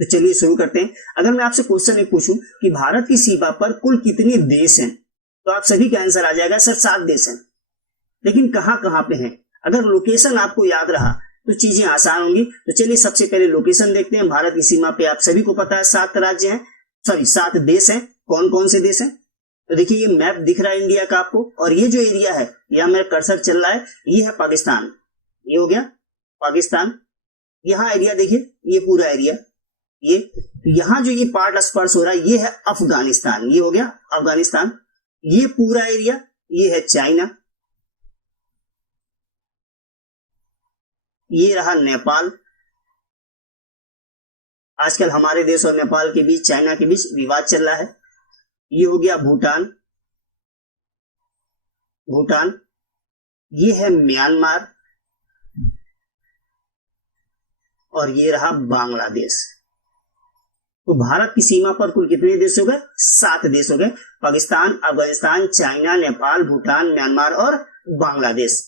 तो चलिए शुरू करते हैं। अगर मैं आपसे क्वेश्चन एक पूछूं कि भारत की सीमा पर कुल कितने देश हैं, तो आप सभी का आंसर आ जाएगा सर 7 देश हैं। लेकिन कहां कहां पे हैं? अगर लोकेशन आपको याद रहा तो चीजें आसान होंगी। तो चलिए सबसे पहले लोकेशन देखते हैं। भारत की सीमा पे आप सभी को पता है 7 राज्य हैं, सॉरी 7 देश हैं। कौन कौन से देश हैं? तो देखिए ये मैप दिख रहा है इंडिया का आपको, और ये जो एरिया है यहाँ मेरा कर्सर चल रहा है, ये है पाकिस्तान। ये हो गया पाकिस्तान। यहाँ एरिया देखिए, ये पूरा एरिया, ये यहाँ जो ये पार्ट स्पर्श हो रहा है ये है अफगानिस्तान। ये हो गया अफगानिस्तान। ये पूरा एरिया ये है चाइना। ये रहा नेपाल। आजकल हमारे देश और नेपाल के बीच, चाइना के बीच विवाद चल रहा है। ये हो गया भूटान, भूटान। ये है म्यांमार, और ये रहा बांग्लादेश। तो भारत की सीमा पर कुल कितने देश हो गए? 7 देश हो गए। पाकिस्तान, अफगानिस्तान, चाइना, नेपाल, भूटान, म्यांमार और बांग्लादेश।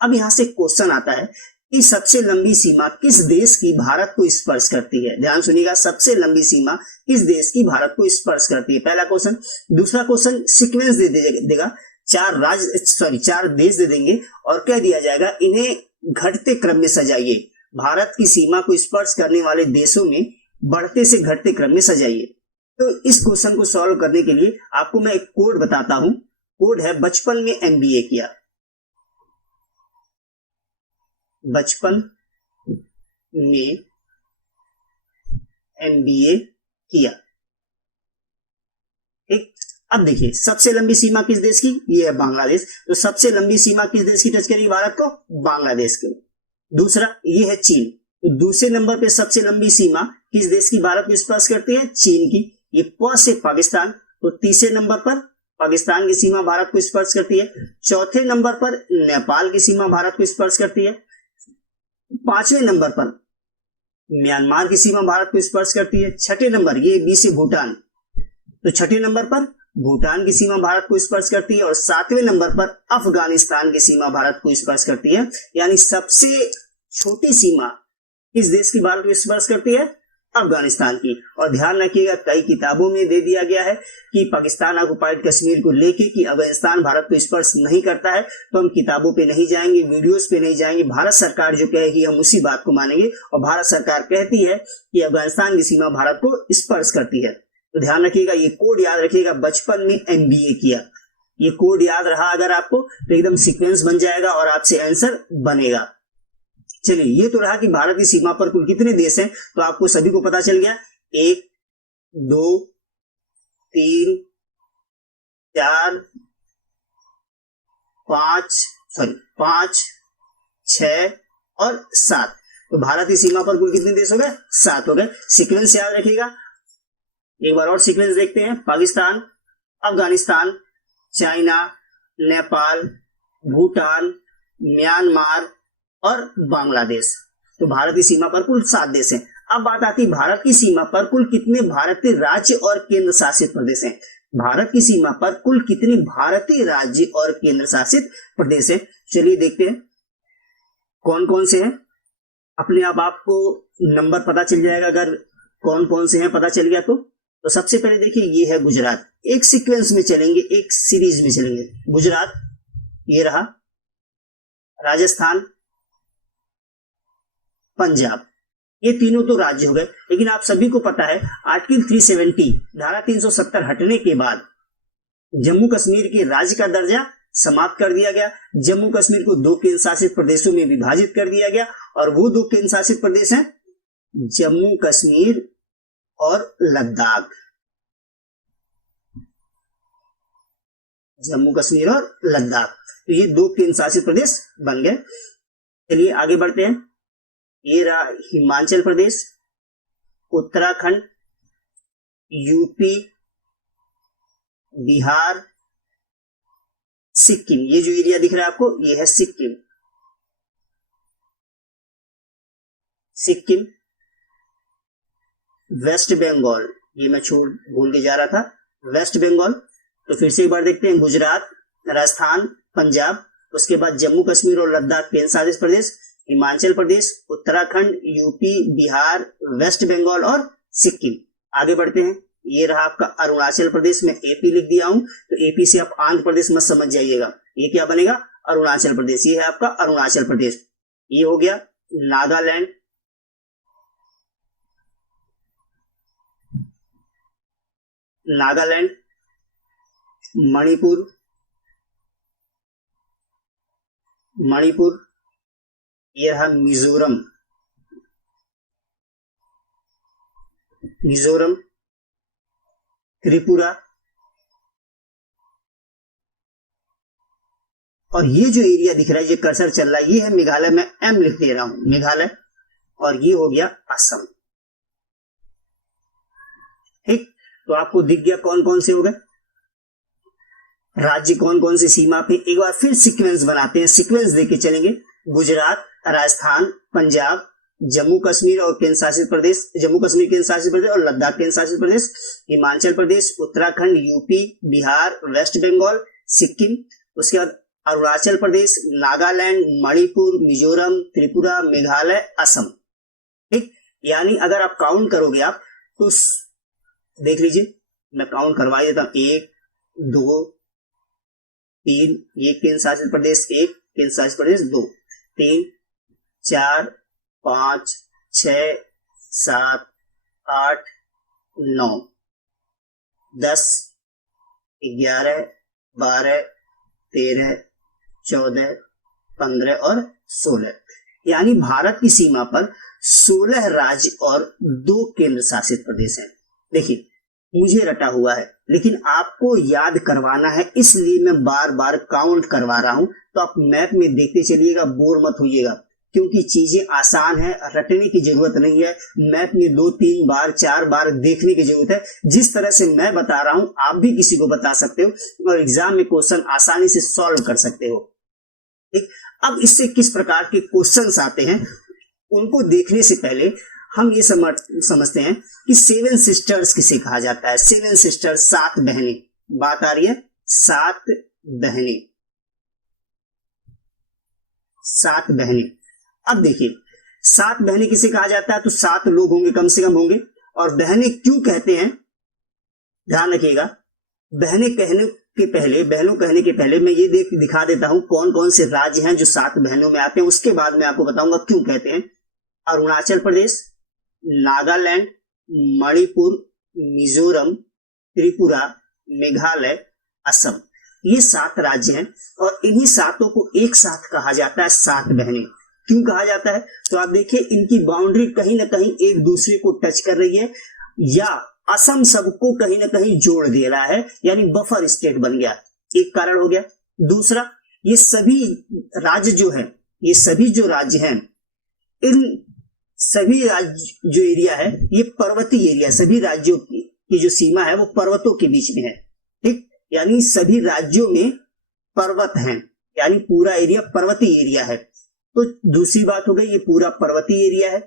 अब यहां से क्वेश्चन आता है कि सबसे लंबी सीमा किस देश की भारत को स्पर्श करती है? ध्यान सुनिएगा, सबसे लंबी सीमा किस देश की भारत को स्पर्श करती है, पहला क्वेश्चन। दूसरा क्वेश्चन सीक्वेंस दे देगा, 4 देश दे देंगे और कह दिया जाएगा इन्हें घटते क्रम में सजाइए। भारत की सीमा को स्पर्श करने वाले देशों में बढ़ते से घटते क्रम में सजाइए। तो इस क्वेश्चन को सॉल्व करने के लिए आपको मैं एक कोड बताता हूं। कोड है बचपन में एमबीए किया, बचपन में एमबीए किया। ठीक, अब देखिए सबसे लंबी सीमा किस देश की? ये है बांग्लादेश। तो सबसे लंबी सीमा किस देश की टच करेगी भारत को? बांग्लादेश की। दूसरा ये है चीन। तो दूसरे नंबर पे सबसे लंबी सीमा किस देश की भारत को स्पर्श करती है? चीन की। ये प से पाकिस्तान। तो तीसरे नंबर पर पाकिस्तान की सीमा भारत को स्पर्श करती है। चौथे नंबर पर नेपाल की सीमा भारत को स्पर्श करती है। पांचवें नंबर पर म्यांमार की सीमा भारत को स्पर्श करती है। छठे नंबर ये बी से भूटान, तो छठे नंबर पर भूटान की सीमा भारत को स्पर्श करती है। और 7वें नंबर पर अफगानिस्तान की सीमा भारत को स्पर्श करती है। यानी सबसे छोटी सीमा किस देश की भारत को स्पर्श करती है? अफगानिस्तान की। और ध्यान रखिएगा कई किताबों में दे दिया गया है कि पाकिस्तान ऑक्युपाइड कश्मीर को लेके कि अफगानिस्तान भारत को स्पर्श नहीं करता है। तो हम किताबों पे नहीं जाएंगे, वीडियोस पे नहीं जाएंगे। भारत सरकार जो कहेगी हम उसी बात को मानेंगे। और भारत सरकार कहती है कि अफगानिस्तान की सीमा भारत को स्पर्श करती है। तो ध्यान रखिएगा, ये कोड याद रखिएगा, बचपन में एमबीए किया। ये कोड याद रहा अगर आपको तो एकदम सीक्वेंस बन जाएगा और आपसे आंसर बनेगा। चलिए ये तो रहा कि भारत की सीमा पर कुल कितने देश हैं। तो आपको सभी को पता चल गया, 1 2 3 4 5 6 और 7। तो भारत की सीमा पर कुल कितने देश हो गए? 7 हो गए। सीक्वेंस याद रखिएगा। एक बार और सीक्वेंस देखते हैं। पाकिस्तान, अफगानिस्तान, चाइना, नेपाल, भूटान, म्यांमार और बांग्लादेश। तो भारत की सीमा पर कुल 7 देश हैं। अब बात आती है भारत की सीमा पर कुल कितने भारतीय राज्य और केंद्र शासित प्रदेश हैं। भारत की सीमा पर कुल कितने भारतीय राज्य और केंद्र शासित प्रदेश हैं। चलिए देखते हैं कौन कौन से हैं। अपने आप आपको नंबर पता चल जाएगा अगर कौन कौन से हैं पता चल गया तो सबसे पहले देखिए ये है गुजरात। एक सीक्वेंस में चलेंगे, एक सीरीज में चलेंगे। गुजरात ये रहा, राजस्थान, पंजाब, ये तीनों तो राज्य हो गए। लेकिन आप सभी को पता है आर्टिकल 370 धारा 370 हटने के बाद जम्मू कश्मीर के राज्य का दर्जा समाप्त कर दिया गया। जम्मू कश्मीर को 2 केंद्र शासित प्रदेशों में विभाजित कर दिया गया। और वो 2 केंद्र शासित प्रदेश हैं जम्मू कश्मीर और लद्दाख। जम्मू कश्मीर और लद्दाख, तो ये 2 केंद्र शासित प्रदेश बन गए। चलिए आगे बढ़ते हैं। ये रहा हिमाचल प्रदेश, उत्तराखंड, यूपी, बिहार, सिक्किम। ये जो एरिया दिख रहा है आपको ये है सिक्किम। सिक्किम, वेस्ट बंगाल, ये मैं भूल के जा रहा था, वेस्ट बंगाल। तो फिर से एक बार देखते हैं, गुजरात, राजस्थान, पंजाब, उसके बाद जम्मू कश्मीर और लद्दाख केंद्र शासित प्रदेश, हिमाचल प्रदेश, उत्तराखंड, यूपी, बिहार, वेस्ट बंगाल और सिक्किम। आगे बढ़ते हैं। ये रहा आपका अरुणाचल प्रदेश, में एपी लिख दिया हूं, तो एपी से आप आंध्र प्रदेश मत समझ जाइएगा। ये क्या बनेगा? अरुणाचल प्रदेश। ये है आपका अरुणाचल प्रदेश। ये हो गया नागालैंड, नागालैंड, मणिपुर, मणिपुर, ये रहा मिजोरम, मिजोरम, त्रिपुरा, और ये जो एरिया दिख रहा है, ये कर्सर चल रहा है, ये है मेघालय। मैं एम लिख दे रहा हूं, मेघालय। और ये हो गया असम। ठीक, तो आपको दिख गया कौन कौन से हो गए राज्य, कौन कौन से सीमा पे। एक बार फिर सीक्वेंस बनाते हैं, सीक्वेंस देके चलेंगे। गुजरात, राजस्थान, पंजाब, जम्मू कश्मीर और केंद्र शासित प्रदेश, जम्मू कश्मीर केंद्र शासित प्रदेश और लद्दाख केंद्र शासित प्रदेश, हिमाचल प्रदेश, उत्तराखंड, यूपी, बिहार, वेस्ट बंगाल, सिक्किम। उसके बाद अरुणाचल प्रदेश, नागालैंड, मणिपुर, मिजोरम, त्रिपुरा, मेघालय, असम। ठीक, यानी अगर आप काउंट करोगे आप तो देख लीजिए, मैं काउंट करवा देता हूं। 1 2 3, ये केंद्र शासित प्रदेश 1, केंद्र शासित प्रदेश 2, 3 4 5 6 7 8 9 10 11 12 13 14 15 और 16। यानी भारत की सीमा पर 16 राज्य और 2 केंद्र शासित प्रदेश हैं। देखिए, मुझे रटा हुआ है, लेकिन आपको याद करवाना है, इसलिए मैं बार बार काउंट करवा रहा हूं। तो आप मैप में देखते चलिएगा, बोर मत होइएगा, क्योंकि चीजें आसान है, रटने की जरूरत नहीं है। मैप में 2 3 बार 4 बार देखने की जरूरत है। जिस तरह से मैं बता रहा हूं, आप भी किसी को बता सकते हो और एग्जाम में क्वेश्चन आसानी से सॉल्व कर सकते हो। ठीक, अब इससे किस प्रकार के क्वेश्चंस आते हैं, उनको देखने से पहले हम ये समझते हैं कि 7 सिस्टर्स किसे कहा जाता है। 7 सिस्टर्स, 7 बहनें। बात आ रही है 7 बहनें, 7 बहनें। अब देखिए, 7 बहनें किसे कहा जाता है, तो 7 लोग होंगे, कम से कम होंगे। और बहनें क्यों कहते हैं, ध्यान रखिएगा। बहनें कहने के पहले, बहनों कहने के पहले मैं ये दिखा देता हूं कौन कौन से राज्य हैं जो 7 बहनों में आते हैं। उसके बाद मैं आपको बताऊंगा क्यों कहते हैं। अरुणाचल प्रदेश, नागालैंड, मणिपुर, मिजोरम, त्रिपुरा, मेघालय, असम, ये 7 राज्य हैं। और इन्हीं 7 को एक साथ कहा जाता है 7 बहनें। क्यों कहा जाता है, तो आप देखिए, इनकी बाउंड्री कहीं ना कहीं एक दूसरे को टच कर रही है, या असम सबको कहीं ना कहीं जोड़ दे रहा है, यानी बफर स्टेट बन गया। एक कारण हो गया। दूसरा, ये सभी राज्य जो है, ये सभी जो राज्य हैं, इन सभी राज्य जो एरिया है, ये पर्वतीय एरिया, सभी राज्यों की जो सीमा है वो पर्वतों के बीच में है। ठीक, यानी सभी राज्यों में पर्वत हैं, यानी पूरा एरिया पर्वतीय एरिया है। तो दूसरी बात हो गई, ये पूरा पर्वतीय एरिया है।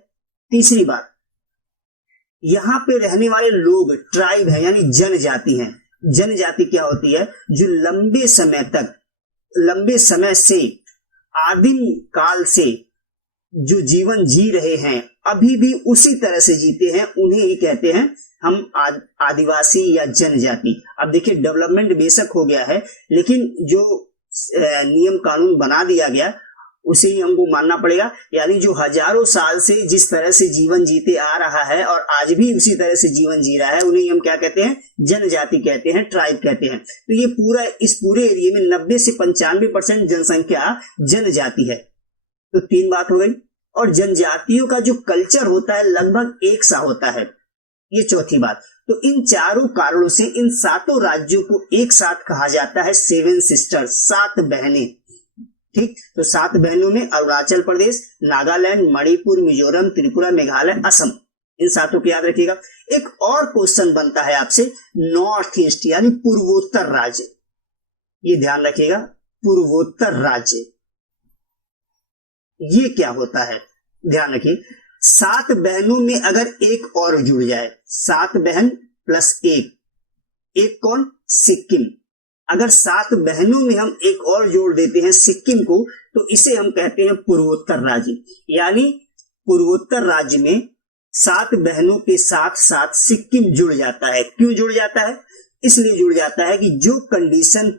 तीसरी बात, यहां पे रहने वाले लोग ट्राइब है, यानी जनजाति हैं। जनजाति क्या होती है, जो लंबे समय से, आदिम काल से जो जीवन जी रहे हैं, अभी भी उसी तरह से जीते हैं, उन्हें ही कहते हैं हम आदिवासी या जनजाति। अब देखिए, डेवलपमेंट बेशक हो गया है, लेकिन जो नियम कानून बना दिया गया उसे ही हमको मानना पड़ेगा। यानी जो हजारों साल से जिस तरह से जीवन जीते आ रहा है और आज भी उसी तरह से जीवन जी रहा है, उन्हें हम क्या कहते हैं, जनजाति कहते हैं, ट्राइब कहते हैं। तो ये इस पूरे एरिया में 90 से 95% जनसंख्या जनजाति है। तो 3 बात हो गई। और जनजातियों का जो कल्चर होता है लगभग एक सा होता है, ये चौथी बात। तो इन चारों कारणों से इन 7 राज्यों को एक साथ कहा जाता है 7 सिस्टर्स, 7 बहनें। ठीक, तो 7 बहनों में अरुणाचल प्रदेश, नागालैंड, मणिपुर, मिजोरम, त्रिपुरा, मेघालय, असम, इन 7 को याद रखिएगा। एक और क्वेश्चन बनता है आपसे, नॉर्थ ईस्ट यानी पूर्वोत्तर राज्य, ये ध्यान रखिएगा, पूर्वोत्तर राज्य ये क्या होता है, ध्यान रखिए। 7 बहनों में अगर एक और जुड़ जाए, 7 बहन प्लस एक कौन, सिक्किम। अगर 7 बहनों में हम एक और जोड़ देते हैं सिक्किम को, तो इसे हम कहते हैं पूर्वोत्तर राज्य। यानी पूर्वोत्तर राज्य में 7 बहनों के साथ साथ सिक्किम जुड़ जाता है। क्यों जुड़ जाता है? इसलिए जुड़ जाता है कि जो कंडीशन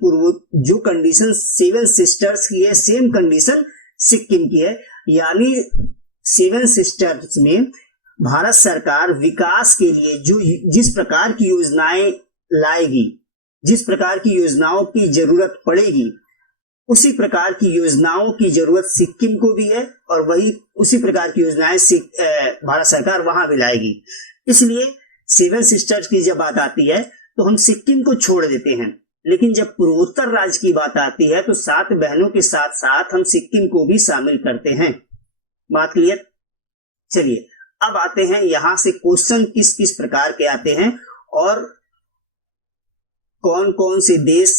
7 सिस्टर्स की है, सेम कंडीशन सिक्किम की है। यानी 7 सिस्टर्स में भारत सरकार विकास के लिए जिस प्रकार की योजनाएं लाएगी, जिस प्रकार की योजनाओं की जरूरत पड़ेगी, उसी प्रकार की योजनाओं की जरूरत सिक्किम को भी है और वही उसी प्रकार की योजनाएं भारत सरकार वहां भी लाएगी। इसलिए 7 सिस्टर्स की जब बात आती है तो हम सिक्किम को छोड़ देते हैं, लेकिन जब पूर्वोत्तर राज्य की बात आती है तो 7 बहनों के साथ साथ हम सिक्किम को भी शामिल करते हैं। बात क्लियर? चलिए अब आते हैं यहां से क्वेश्चन किस किस प्रकार के आते हैं और कौन कौन से देश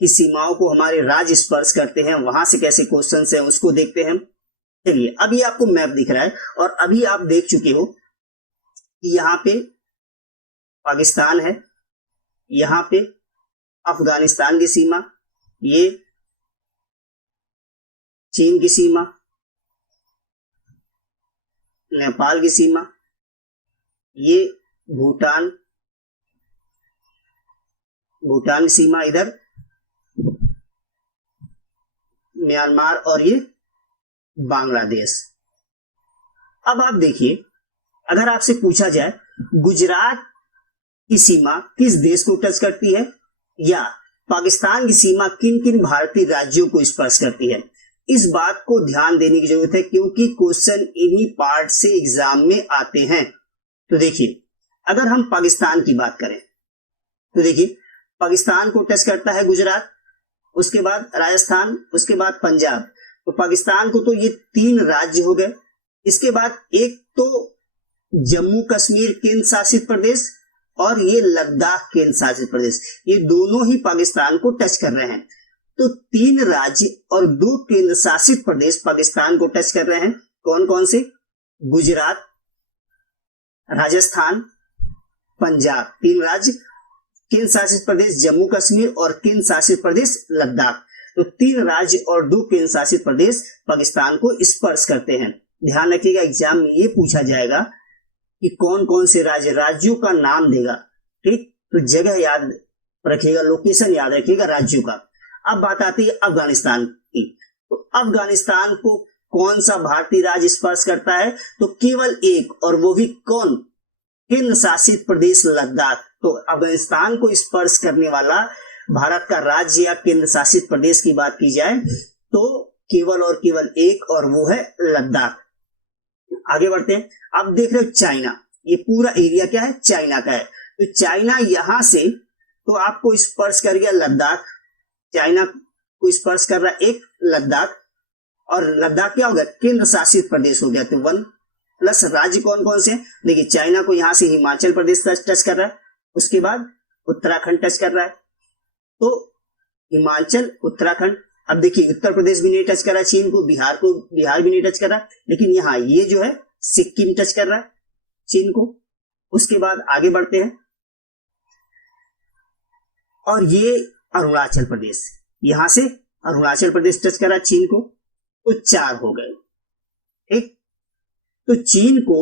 की सीमाओं को हमारे राज्य स्पर्श करते हैं, वहां से कैसे क्वेश्चन हैं उसको देखते हैं। चलिए अभी आपको मैप दिख रहा है और अभी आप देख चुके हो कि यहाँ पे पाकिस्तान है, यहाँ पे अफगानिस्तान की सीमा, ये चीन की सीमा, नेपाल की सीमा, ये भूटान की सीमा, इधर म्यांमार और ये बांग्लादेश। अब आप देखिए, अगर आपसे पूछा जाए गुजरात की सीमा किस देश को टच करती है या पाकिस्तान की सीमा किन किन भारतीय राज्यों को स्पर्श करती है, इस बात को ध्यान देने की जरूरत है क्योंकि क्वेश्चन इन्हीं पार्ट से एग्जाम में आते हैं। तो देखिए अगर हम पाकिस्तान की बात करें तो देखिए पाकिस्तान को टच करता है गुजरात, उसके बाद राजस्थान, उसके बाद पंजाब। तो पाकिस्तान को तो ये 3 राज्य हो गए। इसके बाद एक तो जम्मू कश्मीर केंद्र शासित प्रदेश और ये लद्दाख केंद्र शासित प्रदेश, ये दोनों ही पाकिस्तान को टच कर रहे हैं। तो 3 राज्य और 2 केंद्र शासित प्रदेश पाकिस्तान को टच कर रहे हैं। कौन कौन से? गुजरात, राजस्थान, पंजाब। 3 राज्य, केंद्र शासित प्रदेश जम्मू कश्मीर और केंद्र शासित प्रदेश लद्दाख। तो 3 राज्य और 2 केंद्र शासित प्रदेश पाकिस्तान को स्पर्श करते हैं। ध्यान रखिएगा एग्जाम में ये पूछा जाएगा कि कौन कौन से राज्यों का नाम देगा। ठीक, तो जगह याद रखिएगा, लोकेशन याद रखिएगा राज्यों का। अब बात आती है अफगानिस्तान की। तो अफगानिस्तान को कौन सा भारतीय राज्य स्पर्श करता है? तो केवल एक, और वो भी कौन? केंद्र शासित प्रदेश लद्दाख। तो अफगानिस्तान को स्पर्श करने वाला भारत का राज्य या केंद्र शासित प्रदेश की बात की जाए तो केवल और केवल एक, और वो है लद्दाख। आगे बढ़ते हैं। अब देख रहे हो चाइना, ये पूरा एरिया क्या है? चाइना का है। तो चाइना यहां से तो आपको स्पर्श कर गया लद्दाख, चाइना को स्पर्श कर रहा है एक लद्दाख, और लद्दाख क्या हो गया? केंद्र शासित प्रदेश हो गया। तो 1 प्लस राज्य कौन कौन से? देखिए चाइना को यहां से हिमाचल प्रदेश टच कर रहा है, उसके बाद उत्तराखंड टच कर रहा है। तो हिमाचल, उत्तराखंड। अब देखिए उत्तर प्रदेश भी नहीं टच कर रहा है चीन को, बिहार भी नहीं टच कर रहा, लेकिन यहाँ ये जो है सिक्किम टच कर रहा है चीन को। उसके बाद आगे बढ़ते हैं और ये अरुणाचल प्रदेश, यहां से अरुणाचल प्रदेश टच कर रहा है चीन को। तो 4 हो गए। ठीक, तो चीन को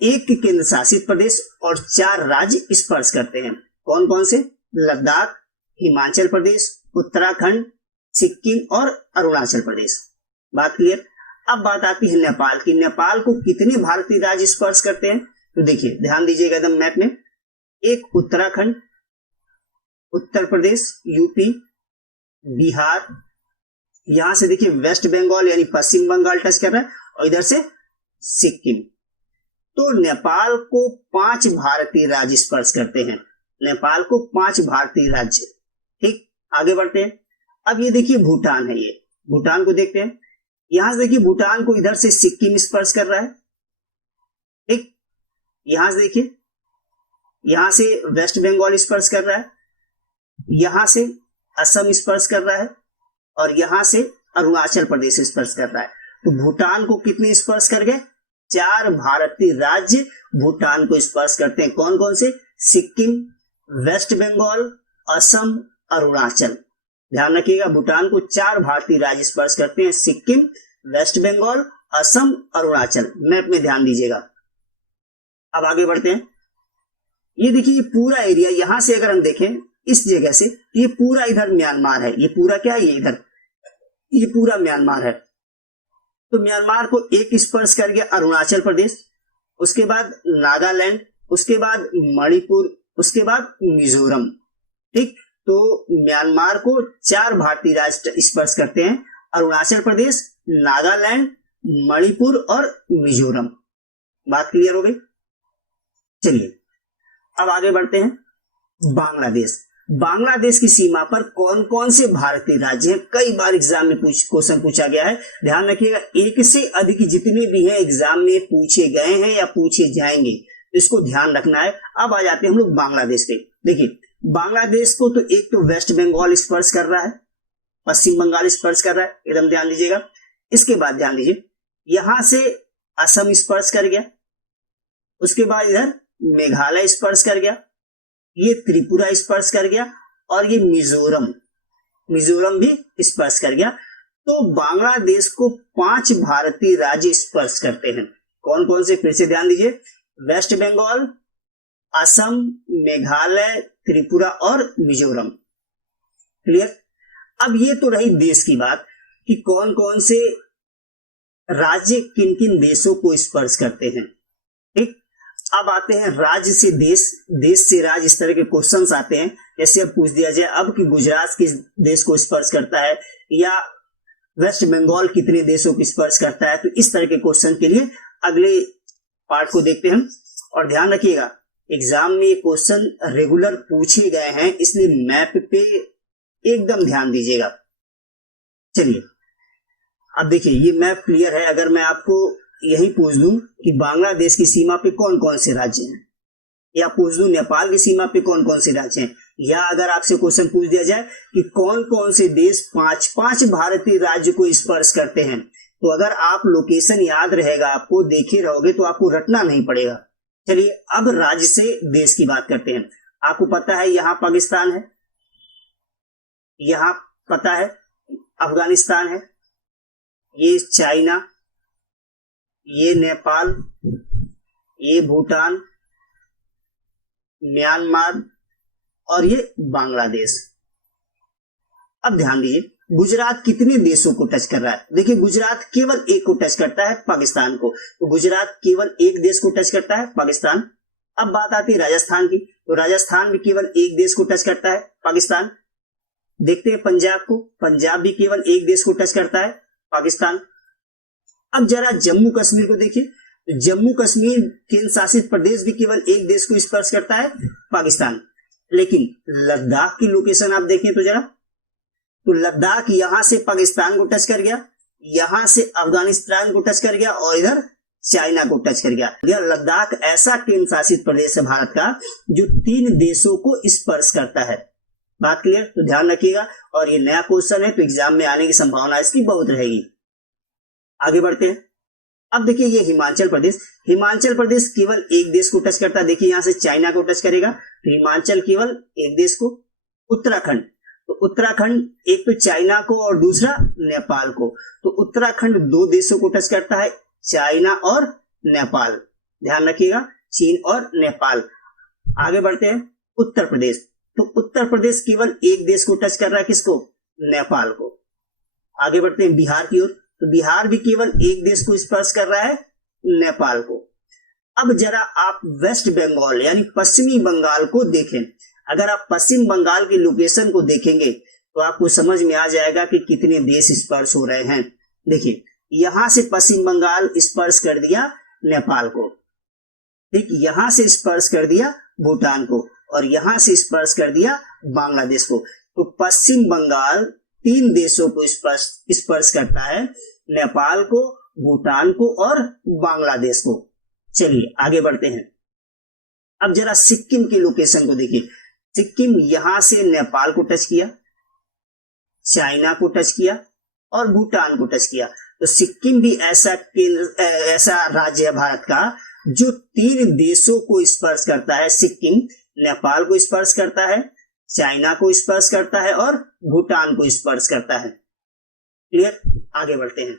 एक केंद्र शासित प्रदेश और 4 राज्य स्पर्श करते हैं। कौन कौन से? लद्दाख, हिमाचल प्रदेश, उत्तराखंड, सिक्किम और अरुणाचल प्रदेश। बात क्लियर? अब बात आती है नेपाल की। नेपाल को कितने भारतीय राज्य स्पर्श करते हैं? तो देखिए ध्यान दीजिएगा एकदम मैप में। एक उत्तराखंड, उत्तर प्रदेश, यूपी, बिहार, यहां से देखिए वेस्ट बंगाल यानी पश्चिम बंगाल टच कर रहा है, और इधर से सिक्किम। तो नेपाल को 5 भारतीय राज्य स्पर्श करते हैं। नेपाल को 5 भारतीय राज्य। ठीक, आगे बढ़ते हैं। अब ये देखिए भूटान है, ये भूटान को देखते हैं। यहां से देखिए भूटान को इधर से सिक्किम स्पर्श कर रहा है। ठीक, यहां से देखिए, यहां से वेस्ट बंगाल स्पर्श कर रहा है, यहां से असम स्पर्श कर रहा है, और यहां से अरुणाचल प्रदेश स्पर्श कर रहा है। तो भूटान को कितने स्पर्श कर गए? 4 भारतीय राज्य भूटान को स्पर्श करते हैं। कौन कौन से? सिक्किम, वेस्ट बंगाल, असम, अरुणाचल। ध्यान रखिएगा, भूटान को 4 भारतीय राज्य स्पर्श करते हैं, सिक्किम, वेस्ट बंगाल, असम, अरुणाचल। मैप में ध्यान दीजिएगा। अब आगे बढ़ते हैं। ये देखिए, ये पूरा एरिया, यहां से अगर हम देखें इस जगह से, ये पूरा इधर म्यांमार है। ये पूरा क्या है, ये इधर, ये पूरा म्यांमार है। तो म्यांमार को एक स्पर्श कर गया अरुणाचल प्रदेश, उसके बाद नागालैंड, उसके बाद मणिपुर, उसके बाद मिजोरम। ठीक, तो म्यांमार को 4 भारतीय राज्य स्पर्श करते हैं, अरुणाचल प्रदेश, नागालैंड, मणिपुर और मिजोरम। बात क्लियर हो गई। चलिए अब आगे बढ़ते हैं। बांग्लादेश, बांग्लादेश की सीमा पर कौन कौन से भारतीय राज्य हैं? कई बार एग्जाम में क्वेश्चन पूछा गया है। ध्यान रखिएगा, एक से अधिक जितने भी हैं एग्जाम में पूछे गए हैं या पूछे जाएंगे, इसको ध्यान रखना है। अब आ जाते हैं हम लोग बांग्लादेश पे। देखिए, बांग्लादेश को तो एक तो वेस्ट बंगाल स्पर्श कर रहा है, पश्चिम बंगाल स्पर्श कर रहा है, एकदम ध्यान दीजिएगा। इसके बाद ध्यान दीजिए, यहां से असम स्पर्श कर गया, उसके बाद इधर मेघालय स्पर्श कर गया, ये त्रिपुरा स्पर्श कर गया और ये मिजोरम भी स्पर्श कर गया। तो बांग्लादेश को 5 भारतीय राज्य स्पर्श करते हैं। कौन कौन से, फिर से ध्यान दीजिए, वेस्ट बंगाल, असम, मेघालय, त्रिपुरा और मिजोरम। क्लियर। अब ये तो रही देश की बात कि कौन कौन से राज्य किन किन देशों को स्पर्श करते हैं। ठीक, अब आते हैं राज्य से देश, देश से राज्य, इस तरह के क्वेश्चंस आते हैं। जैसे अब पूछ दिया जाए अब कि गुजरात किस देश को स्पर्श करता है या वेस्ट बंगाल कितने देशों को स्पर्श करता है, तो इस तरह के क्वेश्चन के लिए अगले पार्ट को देखते हैं। और ध्यान रखिएगा, एग्जाम में क्वेश्चन रेगुलर पूछे गए हैं, इसलिए मैप पे एकदम ध्यान दीजिएगा। चलिए अब देखिए, ये मैप क्लियर है। अगर मैं आपको यही पूछ दूं कि बांग्लादेश की सीमा पे कौन कौन से राज्य हैं, या पूछ दूं नेपाल की सीमा पे कौन कौन से राज्य हैं, या अगर आपसे क्वेश्चन पूछ दिया जाए कि कौन कौन से देश 5-5 भारतीय राज्य को स्पर्श करते हैं, तो अगर आप लोकेशन याद रहेगा, आपको देखे रहोगे तो आपको रटना नहीं पड़ेगा। चलिए अब राज्य से देश की बात करते हैं। आपको पता है यहाँ पाकिस्तान है, यहाँ पता है अफगानिस्तान है, ये चाइना, ये नेपाल, ये भूटान, म्यांमार और ये बांग्लादेश। अब ध्यान दीजिए, गुजरात कितने देशों को टच कर रहा है? देखिए, गुजरात केवल एक को टच करता है, पाकिस्तान को। तो गुजरात केवल एक देश को टच करता है, पाकिस्तान। अब बात आती है राजस्थान की, तो राजस्थान भी केवल एक देश को टच करता है, पाकिस्तान। देखते हैं पंजाब को, पंजाब भी केवल एक देश को टच करता है, पाकिस्तान। अब जरा जम्मू कश्मीर को देखिए, तो जम्मू कश्मीर केंद्र शासित प्रदेश भी केवल एक देश को स्पर्श करता है, पाकिस्तान। लेकिन लद्दाख की लोकेशन आप देखें तो जरा, तो लद्दाख यहां से पाकिस्तान को टच कर गया, यहां से अफगानिस्तान को टच कर गया और इधर चाइना को टच कर गया। लद्दाख ऐसा केंद्र शासित प्रदेश है भारत का जो 3 देशों को स्पर्श करता है। बात क्लियर? तो ध्यान रखिएगा, और ये नया क्वेश्चन है तो एग्जाम में आने की संभावना इसकी बहुत रहेगी। आगे बढ़ते हैं। अब देखिए, ये हिमाचल प्रदेश, हिमाचल प्रदेश केवल एक देश को टच करता है। देखिए, यहां से चाइना को टच करेगा, तो हिमाचल केवल एक देश को। उत्तराखंड, तो उत्तराखंड एक तो चाइना को और दूसरा नेपाल को, तो उत्तराखंड 2 देशों को टच करता है, चाइना और नेपाल। ध्यान रखिएगा, चीन और नेपाल। आगे बढ़ते हैं। उत्तर प्रदेश, तो उत्तर प्रदेश केवल एक देश को टच कर रहा है, किसको? नेपाल को। आगे बढ़ते हैं बिहार की ओर, तो बिहार भी केवल एक देश को स्पर्श कर रहा है, नेपाल को। अब जरा आप वेस्ट बंगाल यानी पश्चिमी बंगाल को देखें। अगर आप पश्चिम बंगाल की लोकेशन को देखेंगे तो आपको समझ में आ जाएगा कि कितने देश स्पर्श हो रहे हैं। देखिए, यहां से पश्चिम बंगाल स्पर्श कर दिया नेपाल को, ठीक, यहां से स्पर्श कर दिया भूटान को और यहां से स्पर्श कर दिया बांग्लादेश को। तो पश्चिम बंगाल 3 देशों को स्पर्श करता है, नेपाल को, भूटान को और बांग्लादेश को। चलिए आगे बढ़ते हैं। अब जरा सिक्किम की लोकेशन को देखिए। सिक्किम यहां से नेपाल को टच किया, चाइना को टच किया और भूटान को टच किया। तो सिक्किम भी ऐसा राज्य है भारत का जो 3 देशों को स्पर्श करता है। सिक्किम नेपाल को स्पर्श करता है, चाइना को स्पर्श करता है और भूटान को स्पर्श करता है। क्लियर, आगे बढ़ते हैं।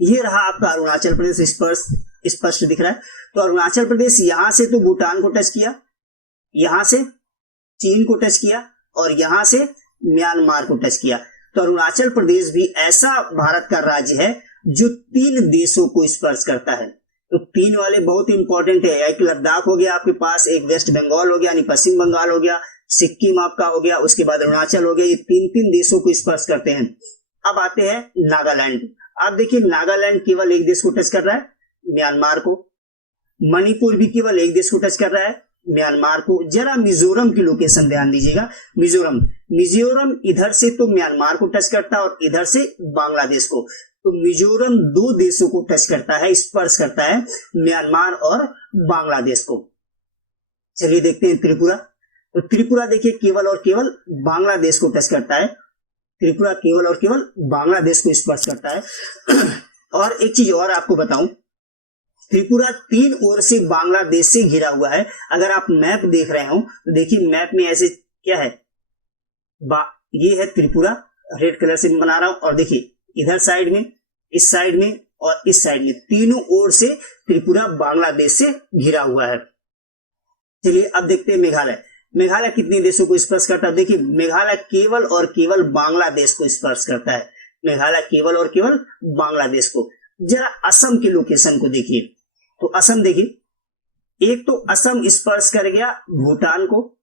ये रहा आपका अरुणाचल प्रदेश स्पष्ट दिख रहा है। तो अरुणाचल प्रदेश यहां से तो भूटान को टच किया, यहां से चीन को टच किया और यहां से म्यांमार को टच किया। तो अरुणाचल प्रदेश भी ऐसा भारत का राज्य है जो 3 देशों को स्पर्श करता है। तो 3 वाले बहुत इंपॉर्टेंट है। एक लद्दाख हो गया आपके पास, एक वेस्ट बंगाल हो गया यानी पश्चिम बंगाल हो गया, सिक्किम आपका हो गया, उसके बाद अरुणाचल हो गया। ये 3 देशों को स्पर्श करते हैं। अब आते हैं नागालैंड। आप देखिए नागालैंड केवल एक देश को टच कर रहा है, म्यांमार को। मणिपुर भी केवल एक देश को टच कर रहा है, म्यांमार को। जरा मिजोरम की लोकेशन ध्यान दीजिएगा। मिजोरम इधर से तो म्यांमार को टच करता है और इधर से बांग्लादेश को। तो मिजोरम 2 देशों को टच करता है, स्पर्श करता है, म्यांमार और बांग्लादेश को। चलिए देखते हैं त्रिपुरा। तो त्रिपुरा देखिए केवल और केवल बांग्लादेश को टच करता है। त्रिपुरा केवल और केवल बांग्लादेश को स्पर्श करता है। और एक चीज और आपको बताऊं, त्रिपुरा 3 ओर से बांग्लादेश से घिरा हुआ है। अगर आप मैप देख रहे हो तो देखिए मैप में ऐसे क्या है, ये है त्रिपुरा, रेड कलर से बना रहा हूं। और देखिए इधर साइड में, इस साइड में और इस साइड में, तीनों ओर से त्रिपुरा बांग्लादेश से घिरा हुआ है। चलिए अब देखते हैं मेघालय। मेघालय कितने देशों को स्पर्श करता है? देखिए मेघालय केवल और केवल बांग्लादेश को स्पर्श करता है। मेघालय केवल और केवल बांग्लादेश को। जरा असम की लोकेशन को देखिए। तो असम देखिए, एक तो असम स्पर्श कर गया भूटान को,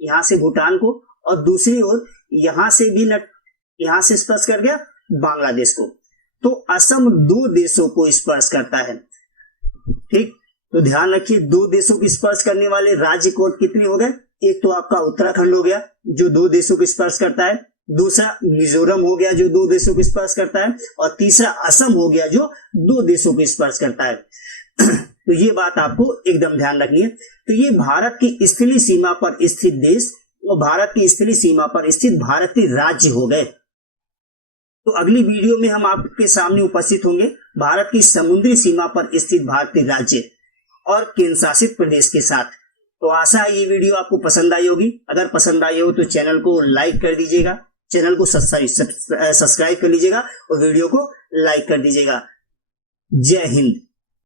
यहां से भूटान को, और दूसरी ओर यहां से भी यहां से स्पर्श कर गया बांग्लादेश को। तो असम 2 देशों को स्पर्श करता है। ठीक, तो ध्यान रखिए 2 देशों को स्पर्श करने वाले राज्य कोड कितने हो गए? एक तो आपका उत्तराखंड हो गया जो 2 देशों को स्पर्श करता है, दूसरा मिजोरम हो गया जो 2 देशों को स्पर्श करता है, और तीसरा असम हो गया जो 2 देशों को स्पर्श करता है। तो ये बात आपको एकदम ध्यान रखनी है। तो ये भारत की स्थलीय सीमा पर स्थित देश और भारत की स्थलीय सीमा पर स्थित भारतीय राज्य हो गए। तो अगली वीडियो में हम आपके सामने उपस्थित होंगे भारत की समुद्री सीमा पर स्थित भारतीय राज्य और केंद्र शासित प्रदेश के साथ। तो आशा है ये वीडियो आपको पसंद आई होगी। अगर पसंद आई हो तो चैनल को लाइक कर दीजिएगा, चैनल को सब्सक्राइब कर लीजिएगा और वीडियो को लाइक कर दीजिएगा। जय हिंद।